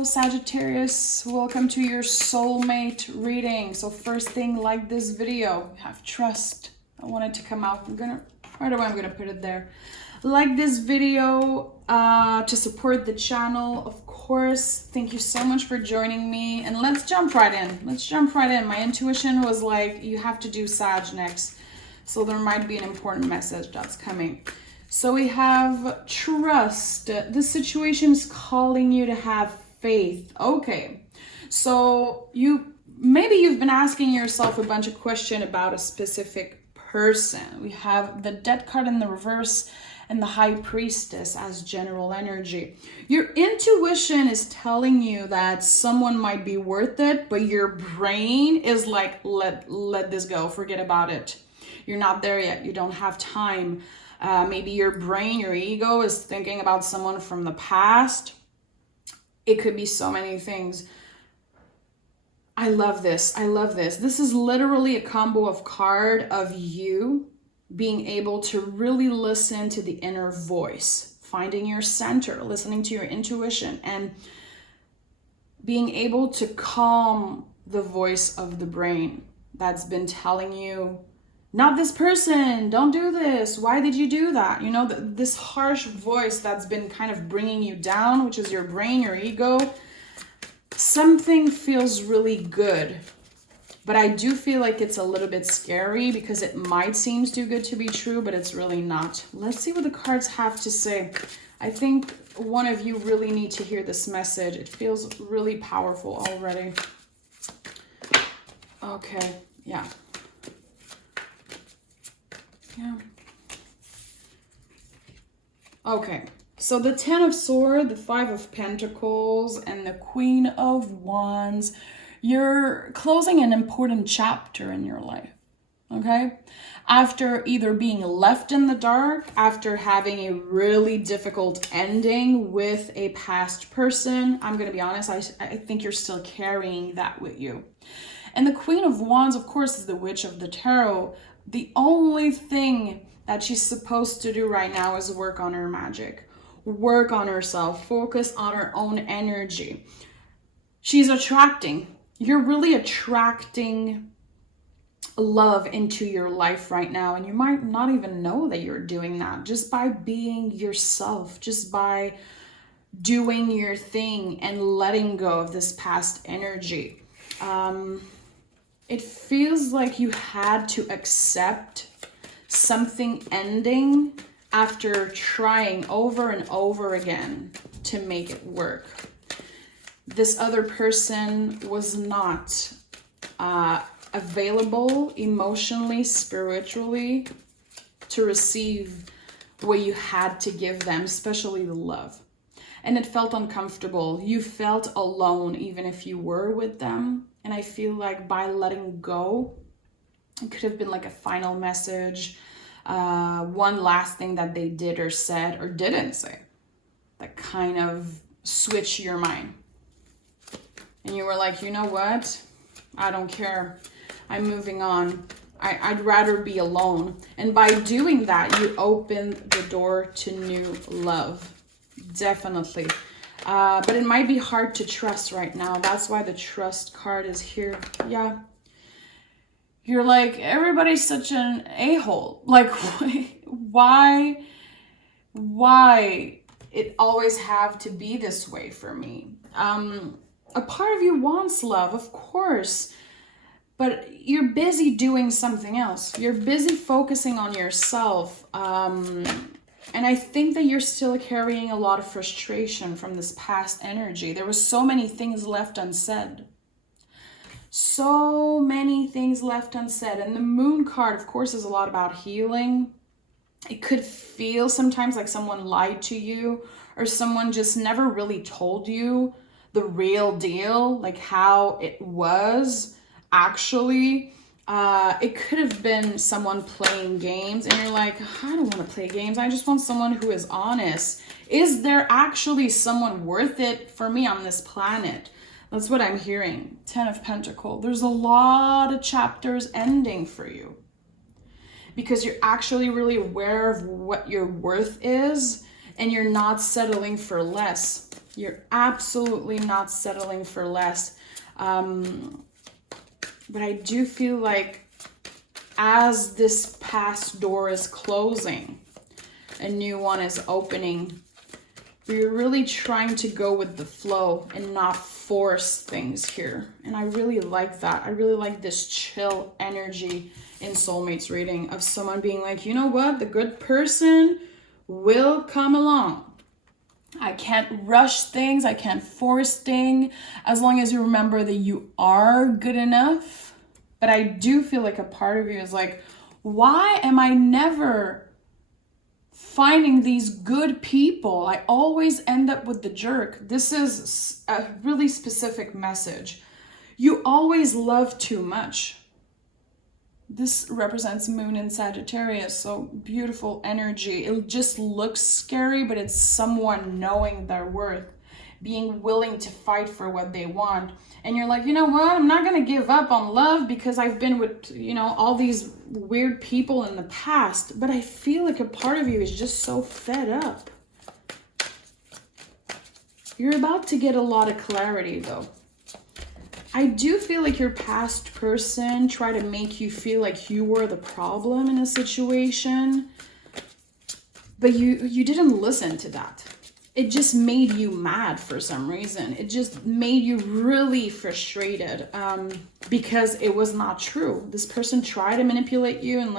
Hello, Sagittarius. Welcome to your soulmate reading. So first thing, like this video. Have trust. I want it to come out. Right away, I'm gonna put it there. Like this video to support the channel, of course. Thank you so much for joining me. And let's jump right in. My intuition was like, you have to do Sag next. So there might be an important message that's coming. So we have trust. The situation is calling you to have faith. Okay. So maybe you've been asking yourself a bunch of questions about a specific person. We have the Death card in the reverse and the High Priestess as general energy. Your intuition is telling you that someone might be worth it, but your brain is like, let this go, forget about it. You're not there yet. You don't have time. Maybe your brain, your ego is thinking about someone from the past. It could be so many things. I love this. This is literally a combo of card of you being able to really listen to the inner voice, finding your center, listening to your intuition, and being able to calm the voice of the brain that's been telling you, not this person, don't do this, why did you do that? You know, this harsh voice that's been kind of bringing you down, which is your brain, your ego. Something feels really good, but I do feel like it's a little bit scary because it might seem too good to be true, but it's really not. Let's see what the cards have to say. I think one of you really need to hear this message. It feels really powerful already. Okay, yeah. Okay, so the Ten of Swords, the Five of Pentacles, and the Queen of Wands. You're closing an important chapter in your life, okay? After either being left in the dark, after having a really difficult ending with a past person, I'm gonna be honest, I think you're still carrying that with you. And the Queen of Wands, of course, is the Witch of the Tarot. The only thing that she's supposed to do right now is work on her magic, work on herself, focus on her own energy. She's attracting. You're really attracting love into your life right now. And you might not even know that you're doing that just by being yourself, just by doing your thing and letting go of this past energy. It feels like you had to accept something ending after trying over and over again to make it work. This other person was not available emotionally, spiritually to receive what you had to give them, especially the love. And it felt uncomfortable. You felt alone even if you were with them. And I feel like by letting go, it could have been like a final message, one last thing that they did or said or didn't say that kind of switched your mind. And you were like, you know what? I don't care. I'm moving on. I'd rather be alone. And by doing that, you open the door to new love. Definitely. But it might be hard to trust right now. That's why the trust card is here. Yeah. You're like, everybody's such an a-hole. Like, why it always have to be this way for me? A part of you wants love, of course, but you're busy doing something else. You're busy focusing on yourself. And I think that you're still carrying a lot of frustration from this past energy. There was so many things left unsaid. So many things left unsaid. And the Moon card, of course, is a lot about healing. It could feel sometimes like someone lied to you or someone just never really told you the real deal, like how it was actually. It could have been someone playing games and you're like, I don't want to play games. I just want someone who is honest. Is there actually someone worth it for me on this planet? That's what I'm hearing. 10 of Pentacles. There's a lot of chapters ending for you because you're actually really aware of what your worth is and you're not settling for less. You're absolutely not settling for less. But I do feel like as this past door is closing, a new one is opening. You're really trying to go with the flow and not force things here. And I really like that. I really like this chill energy in soulmates reading of someone being like, you know what? The good person will come along. I can't rush things. I can't force things as long as you remember that you are good enough. But I do feel like a part of you is like, why am I never finding these good people? I always end up with the jerk. This is a really specific message. You always love too much. This represents Moon in Sagittarius, so beautiful energy. It just looks scary, but it's someone knowing their worth, being willing to fight for what they want. And you're like, you know what? I'm not going to give up on love because I've been with, all these weird people in the past. But I feel like a part of you is just so fed up. You're about to get a lot of clarity, though. I do feel like your past person tried to make you feel like you were the problem in a situation, but you didn't listen to that. It just made you mad for some reason. It just made you really frustrated because it was not true. This person tried to manipulate you, and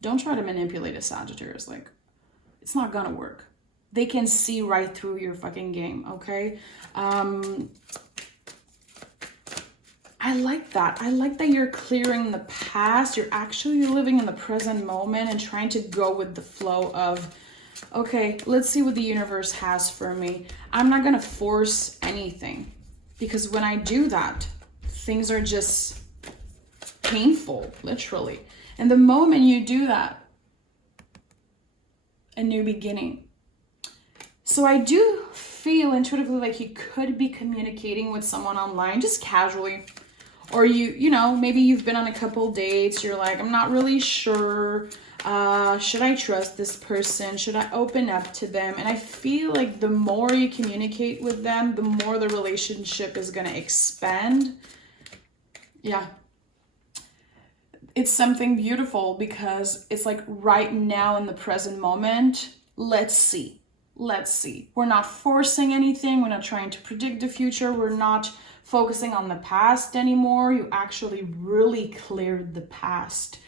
don't try to manipulate a Sagittarius. It's not gonna work. They can see right through your fucking game, okay? I like that. I like that you're clearing the past. You're actually living in the present moment and trying to go with the flow of, okay, let's see what the universe has for me. I'm not going to force anything because when I do that, things are just painful, literally. And the moment you do that, a new beginning. So I do feel intuitively like you could be communicating with someone online just casually. Or maybe you've been on a couple dates. You're like, I'm not really sure. Should I trust this person? Should I open up to them? And I feel like the more you communicate with them, the more the relationship is going to expand. Yeah. It's something beautiful because it's like right now in the present moment, let's see. We're not forcing anything. We're not trying to predict the future. We're not focusing on the past anymore. You actually really cleared the past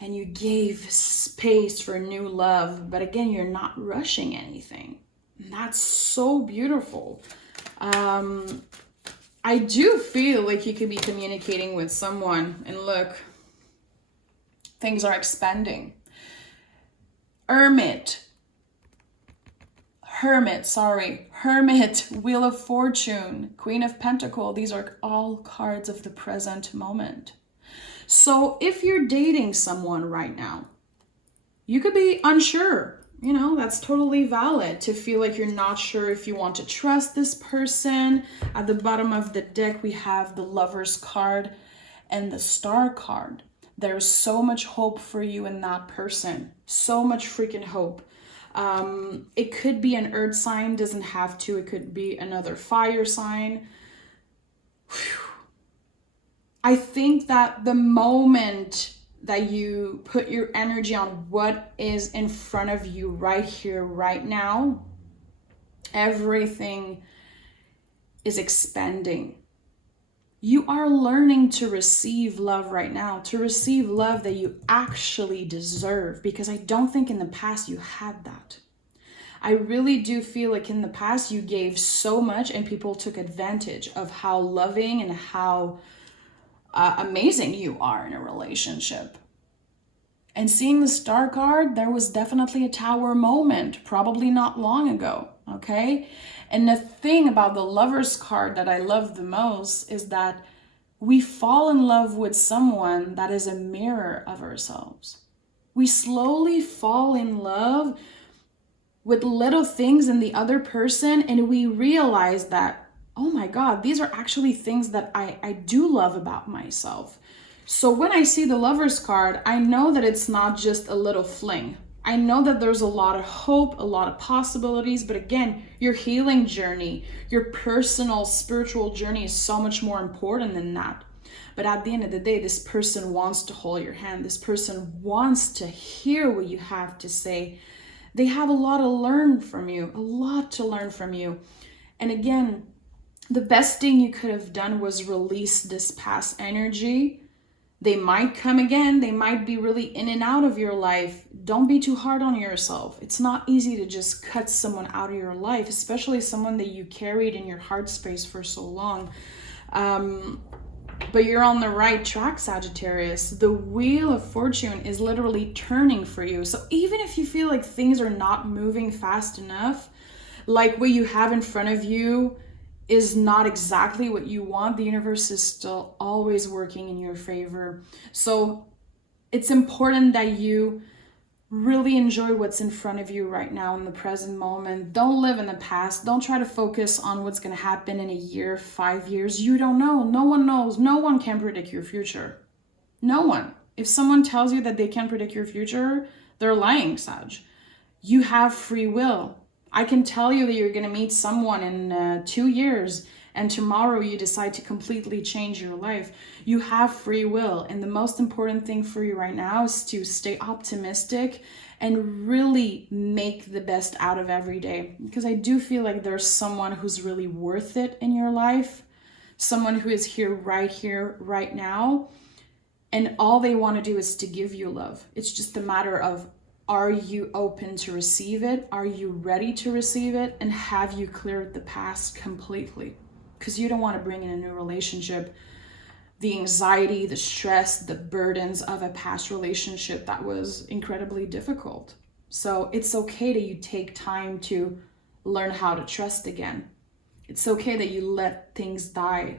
and you gave space for new love. But again, you're not rushing anything. And that's so beautiful. I do feel like you could be communicating with someone and look, things are expanding. Hermit, Wheel of Fortune, Queen of Pentacles. These are all cards of the present moment. So if you're dating someone right now, you could be unsure. That's totally valid to feel like you're not sure if you want to trust this person. At the bottom of the deck, we have the Lover's card and the Star card. There's so much hope for you in that person. So much freaking hope. It could be an earth sign, doesn't have to. It could be another fire sign. Whew. I think that the moment that you put your energy on what is in front of you right here, right now, everything is expanding. You are learning to receive love right now, to receive love that you actually deserve, because I don't think in the past you had that. I really do feel like in the past you gave so much and people took advantage of how loving and how amazing you are in a relationship. And seeing the Star card, there was definitely a Tower moment, probably not long ago, okay? And the thing about the Lover's card that I love the most is that we fall in love with someone that is a mirror of ourselves. We slowly fall in love with little things in the other person, and we realize that, oh my God, these are actually things that I do love about myself. So when I see the Lover's card, I know that it's not just a little fling. I know that there's a lot of hope, a lot of possibilities, but again, your healing journey, your personal spiritual journey is so much more important than that. But at the end of the day, this person wants to hold your hand. This person wants to hear what you have to say. They have a lot to learn from you, a lot to learn from you. And again, the best thing you could have done was release this past energy. They might come again. They might be really in and out of your life. Don't be too hard on yourself. It's not easy to just cut someone out of your life, especially someone that you carried in your heart space for so long. But you're on the right track, Sagittarius. The wheel of fortune is literally turning for you. So even if you feel like things are not moving fast enough, like what you have in front of you is not exactly what you want, the universe is still always working in your favor. So it's important that you really enjoy what's in front of you right now in the present moment. Don't live in the past. Don't try to focus on what's going to happen in a year, 5 years. You don't know. No one knows. No one can predict your future. No one. If someone tells you that they can predict your future, they're lying, Sag. You have free will. I can tell you that you're going to meet someone in 2 years and tomorrow you decide to completely change your life. You have free will. And the most important thing for you right now is to stay optimistic and really make the best out of every day. Because I do feel like there's someone who's really worth it in your life. Someone who is here, right now. And all they want to do is to give you love. It's just a matter of, are you open to receive it? Are you ready to receive it? And have you cleared the past completely? Because you don't want to bring in a new relationship the anxiety, the stress, the burdens of a past relationship that was incredibly difficult. So it's okay that you take time to learn how to trust again. It's okay that you let things die.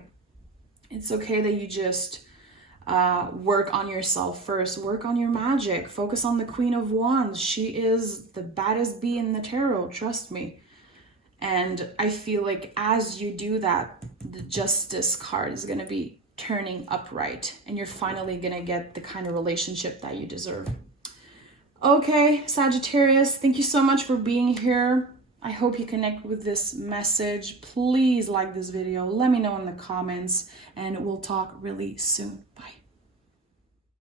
It's okay that you just work on yourself first. Work on your magic. Focus on the Queen of Wands. She is the baddest bee in the tarot, trust me. And I feel like as you do that, the Justice card is going to be turning upright and you're finally going to get the kind of relationship that you deserve. Okay, Sagittarius, thank you so much for being here. I hope you connect with this message. Please like this video. Let me know in the comments and we'll talk really soon. Bye.